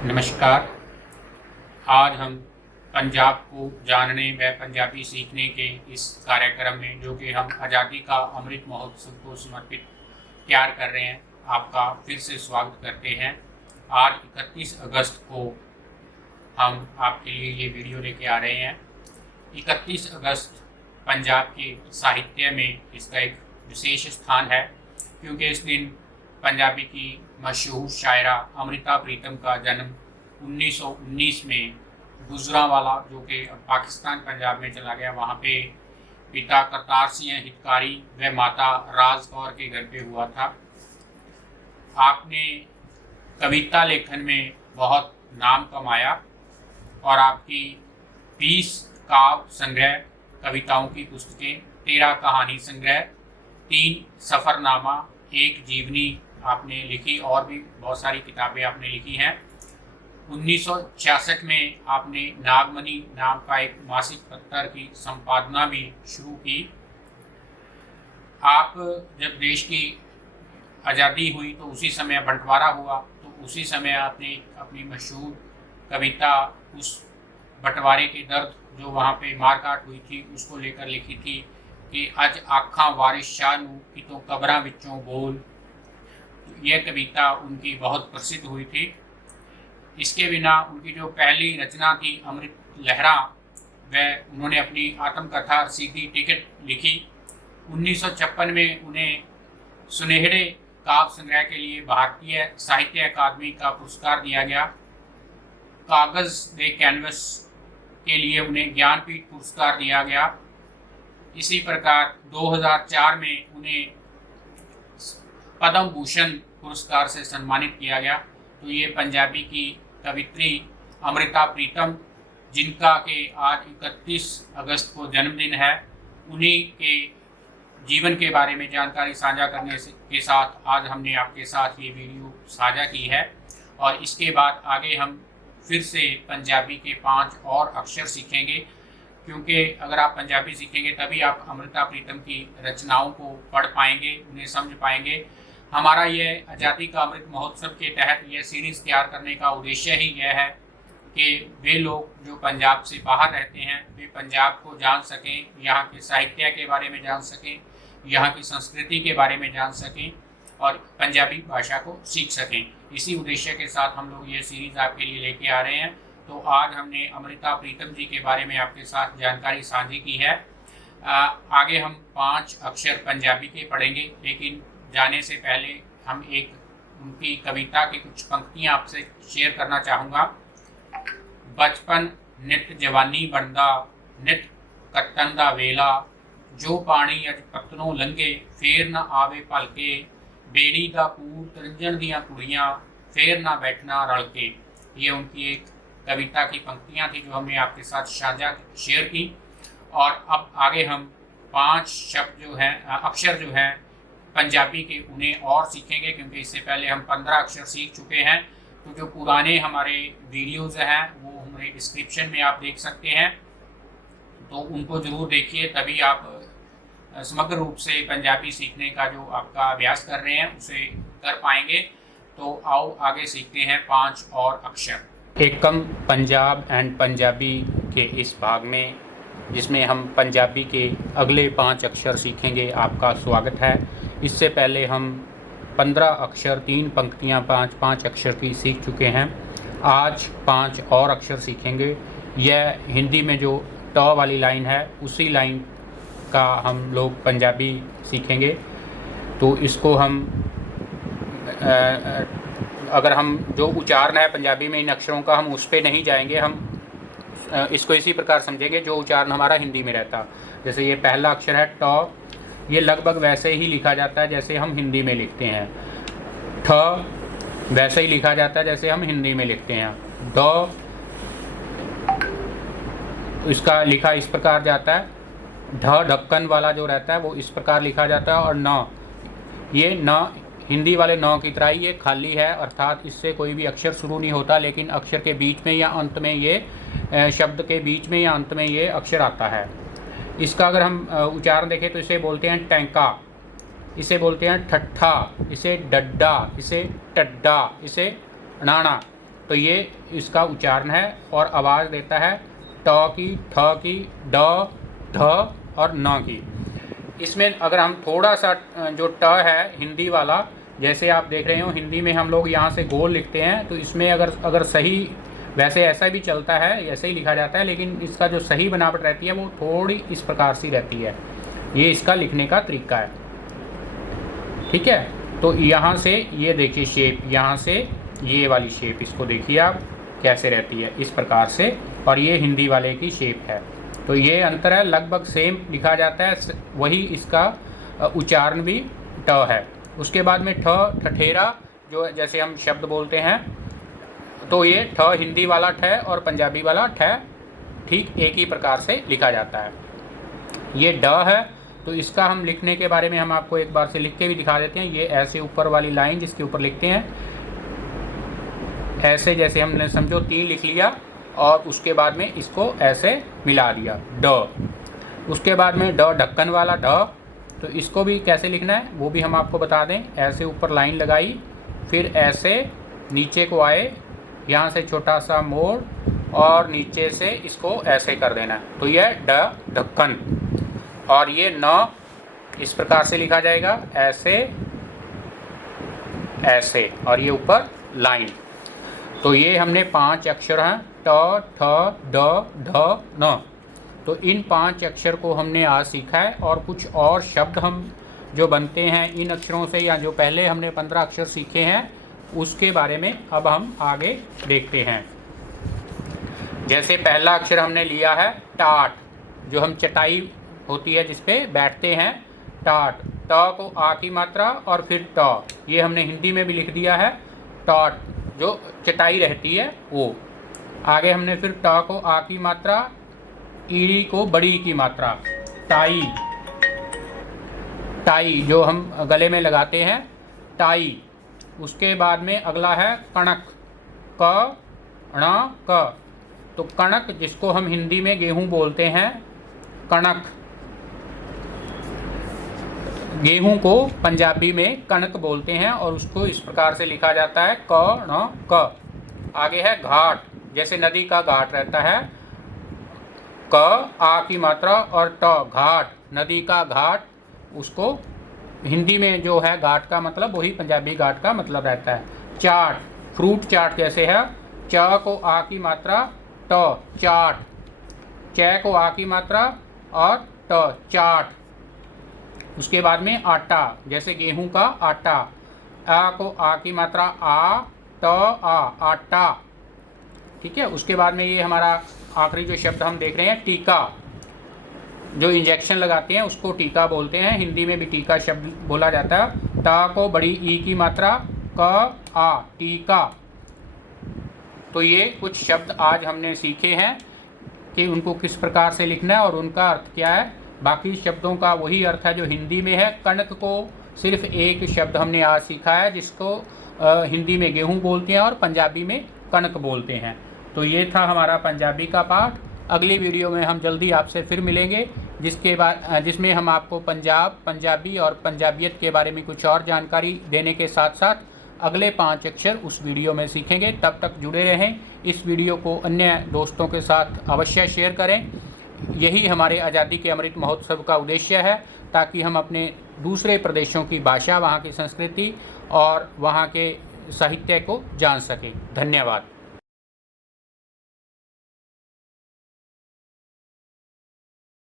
नमस्कार। आज हम पंजाब को जानने व पंजाबी सीखने के इस कार्यक्रम में, जो कि हम आज़ादी का अमृत महोत्सव को समर्पित तैयार कर रहे हैं, आपका फिर से स्वागत करते हैं। आज 31 अगस्त को हम आपके लिए ये वीडियो लेके आ रहे हैं। 31 अगस्त पंजाब के साहित्य में इसका एक विशेष स्थान है, क्योंकि इस दिन पंजाबी की मशहूर शायरा अमृता प्रीतम का जन्म 1919 में गुजरांवाला, जो कि पाकिस्तान पंजाब में चला गया, वहाँ पे पिता करतार सिंह हितकारी व माता राज कौर के घर पे हुआ था। आपने कविता लेखन में बहुत नाम कमाया और आपकी 20 काव्य संग्रह, कविताओं की पुस्तकें, 13 कहानी संग्रह, 3 सफ़रनामा, 1 जीवनी आपने लिखी और भी बहुत सारी किताबें आपने लिखी हैं। 1966 में आपने नागमणि नाम का एक मासिक पत्र की संपादना भी शुरू की। आप जब देश की आज़ादी हुई तो उसी समय बंटवारा हुआ, तो उसी समय आपने अपनी मशहूर कविता उस बंटवारे के दर्द, जो वहाँ पे मारकाट हुई थी, उसको लेकर लिखी थी कि अज आखा वारिस शाह नू कि तो कबरां विचों बोल। यह कविता उनकी बहुत प्रसिद्ध हुई थी। इसके बिना उनकी जो पहली रचना थी अमृत लहरा, वह उन्होंने अपनी आत्मकथा सीधी टिकट लिखी। 1956 में उन्हें सुनहरे काव्य संग्रह के लिए भारतीय साहित्य अकादमी का पुरस्कार दिया गया। कागज़ दे कैनवस के लिए उन्हें ज्ञानपीठ पुरस्कार दिया गया। इसी प्रकार 2004 में उन्हें पद्म भूषण पुरस्कार से सम्मानित किया गया। तो ये पंजाबी की कवित्री अमृता प्रीतम, जिनका के आज 31 अगस्त को जन्मदिन है, उन्हीं के जीवन के बारे में जानकारी साझा करने के साथ आज हमने आपके साथ ये वीडियो साझा की है। और इसके बाद आगे हम फिर से पंजाबी के 5 और अक्षर सीखेंगे, क्योंकि अगर आप पंजाबी सीखेंगे तभी आप अमृता प्रीतम की रचनाओं को पढ़ पाएंगे, उन्हें समझ पाएंगे। हमारा ये आज़ादी का अमृत महोत्सव के तहत ये सीरीज़ तैयार करने का उद्देश्य ही यह है कि वे लोग जो पंजाब से बाहर रहते हैं, वे पंजाब को जान सकें, यहाँ के साहित्य के बारे में जान सकें, यहाँ की संस्कृति के बारे में जान सकें और पंजाबी भाषा को सीख सकें। इसी उद्देश्य के साथ हम लोग ये सीरीज़ आपके लिए लेके आ रहे हैं। तो आज हमने अमृता प्रीतम जी के बारे में आपके साथ जानकारी साझी की है। आगे हम 5 अक्षर पंजाबी के पढ़ेंगे, लेकिन जाने से पहले हम एक उनकी कविता की कुछ पंक्तियां आपसे शेयर करना चाहूँगा। बचपन नित जवानी बनदा, नित कट्टन दा वेला, जो पानी अज पत्तनों लंघे, फेर ना आवे भलके, बेड़ी दा कूड़ तरंजन दियां कुड़ियां, फेर ना बैठना रल के। ये उनकी एक कविता की पंक्तियां थी जो हमने आपके साथ साझा शेयर की। और अब आगे हम 5 शब्द जो हैं, अक्षर जो हैं पंजाबी के, उन्हें और सीखेंगे, क्योंकि इससे पहले हम 15 अक्षर सीख चुके हैं। तो जो पुराने हमारे वीडियोज़ हैं वो हमारे डिस्क्रिप्शन में आप देख सकते हैं, तो उनको ज़रूर देखिए, तभी आप समग्र रूप से पंजाबी सीखने का जो आपका अभ्यास कर रहे हैं उसे कर पाएंगे। तो आओ आगे सीखते हैं 5 और अक्षर। एकम पंजाब एंड पंजाबी के इस भाग में, जिसमें हम पंजाबी के अगले 5 अक्षर सीखेंगे, आपका स्वागत है। इससे पहले हम 15 अक्षर, 3 पंक्तियां 5-5 अक्षर की सीख चुके हैं। आज 5 और अक्षर सीखेंगे। यह हिंदी में जो ट वाली लाइन है, उसी लाइन का हम लोग पंजाबी सीखेंगे। तो इसको हम अगर हम जो उच्चारण है पंजाबी में इन अक्षरों का, हम उस पर नहीं जाएंगे, हम इसको इसी प्रकार समझेंगे जो उच्चारण हमारा हिंदी में रहता। जैसे ये पहला अक्षर है ट, ये लगभग वैसे ही लिखा जाता है जैसे हम हिंदी में लिखते हैं। ठ वैसे ही लिखा जाता है जैसे हम हिंदी में लिखते हैं। द, इसका लिखा इस प्रकार जाता है। ढ ढक्कन वाला जो रहता है वो इस प्रकार लिखा जाता है। और न, ये न हिंदी वाले न की तरह ही ये खाली है, अर्थात इससे कोई भी अक्षर शुरू नहीं होता, लेकिन अक्षर के बीच में या अंत में ये शब्द के बीच में या अंत में ये अक्षर आता है। इसका अगर हम उच्चारण देखें तो इसे बोलते हैं टैंका, इसे बोलते हैं ठट्ठा, इसे डड्डा, इसे टड्डा, इसे अनाना। तो ये इसका उच्चारण है और आवाज़ देता है ट की, ठ की, ड, ध और न की। इसमें अगर हम थोड़ा सा जो ट है हिंदी वाला, जैसे आप देख रहे हो हिंदी में हम लोग यहाँ से गोल लिखते हैं, तो इसमें अगर सही, वैसे ऐसा भी चलता है, ऐसे ही लिखा जाता है, लेकिन इसका जो सही बनावट रहती है वो थोड़ी इस प्रकार से रहती है। ये इसका लिखने का तरीका है, ठीक है। तो यहाँ से ये देखिए शेप, यहाँ से ये वाली शेप, इसको देखिए आप कैसे रहती है, इस प्रकार से, और ये हिंदी वाले की शेप है। तो ये अंतर है, लगभग सेम लिखा जाता है, वही इसका उच्चारण भी ट है। उसके बाद में ठ, ठठेरा, जो जैसे हम शब्द बोलते हैं, तो ये ठ हिंदी वाला ठ और पंजाबी वाला ठ ठीक एक ही प्रकार से लिखा जाता है। ये ड है, तो इसका हम लिखने के बारे में हम आपको एक बार से लिख के भी दिखा देते हैं। ये ऐसे ऊपर वाली लाइन जिसके ऊपर लिखते हैं, ऐसे जैसे हमने समझो 3 लिख लिया और उसके बाद में इसको ऐसे मिला दिया ड। उसके बाद में ड ढक्कन वाला ढ, तो इसको भी कैसे लिखना है वो भी हम आपको बता दें। ऐसे ऊपर लाइन लगाई, फिर ऐसे नीचे को आए, यहाँ से छोटा सा मोड़ और नीचे से इसको ऐसे कर देना है, तो यह ड ढक्कन। और ये न इस प्रकार से लिखा जाएगा, ऐसे ऐसे, और ये ऊपर लाइन। तो ये हमने 5 अक्षर हैं, ट, ठ, ड, ढ, न। तो इन 5 अक्षर को हमने आज सीखा है, और कुछ और शब्द हम जो बनते हैं इन अक्षरों से, या जो पहले हमने 15 अक्षर सीखे हैं उसके बारे में अब हम आगे देखते हैं। जैसे पहला अक्षर हमने लिया है टाट, जो हम चटाई होती है जिस पे बैठते हैं, टाट। ट को आ की मात्रा और फिर ट, ये हमने हिंदी में भी लिख दिया है, टाट, जो चटाई रहती है वो। आगे हमने फिर ट को आ की मात्रा, ईड़ी को बड़ी की मात्रा, टाई, टाई जो हम गले में लगाते हैं, टाई। उसके बाद में अगला है कणक, क, ण, क। तो कणक, जिसको हम हिंदी में गेहूं बोलते हैं, कणक। गेहूं को पंजाबी में कणक बोलते हैं और उसको इस प्रकार से लिखा जाता है, क, ण, क। आगे है घाट, जैसे नदी का घाट रहता है, क, आ की मात्रा और ट, घाट, नदी का घाट। उसको हिंदी में जो है घाट का मतलब वही पंजाबी घाट का मतलब रहता है। चाट, फ्रूट चाट जैसे है, च को आ की मात्रा, ट, चाट, च को आ की मात्रा और ट, चाट। उसके बाद में आटा, जैसे गेहूं का आटा, आ को आ की मात्रा, आ, ट, आ, आटा, ठीक है। उसके बाद में ये हमारा आखिरी जो शब्द हम देख रहे हैं, टीका, जो इंजेक्शन लगाते हैं उसको टीका बोलते हैं, हिंदी में भी टीका शब्द बोला जाता है। टा को बड़ी ई की मात्रा, क, आ, टीका। तो ये कुछ शब्द आज हमने सीखे हैं कि उनको किस प्रकार से लिखना है और उनका अर्थ क्या है। बाकी शब्दों का वही अर्थ है जो हिंदी में है। कणक को सिर्फ एक शब्द हमने आज सीखा है, जिसको हिंदी में गेहूं बोलते हैं और पंजाबी में कणक बोलते हैं। तो ये था हमारा पंजाबी का पाठ। अगली वीडियो में हम जल्दी आपसे फिर मिलेंगे, जिसमें हम आपको पंजाबी और पंजाबियत के बारे में कुछ और जानकारी देने के साथ साथ अगले 5 अक्षर उस वीडियो में सीखेंगे। तब तक जुड़े रहें। इस वीडियो को अन्य दोस्तों के साथ अवश्य शेयर करें। यही हमारे आज़ादी के अमृत महोत्सव का उद्देश्य है, ताकि हम अपने दूसरे प्रदेशों की भाषा, वहाँ की संस्कृति और वहाँ के साहित्य को जान सकें। धन्यवाद।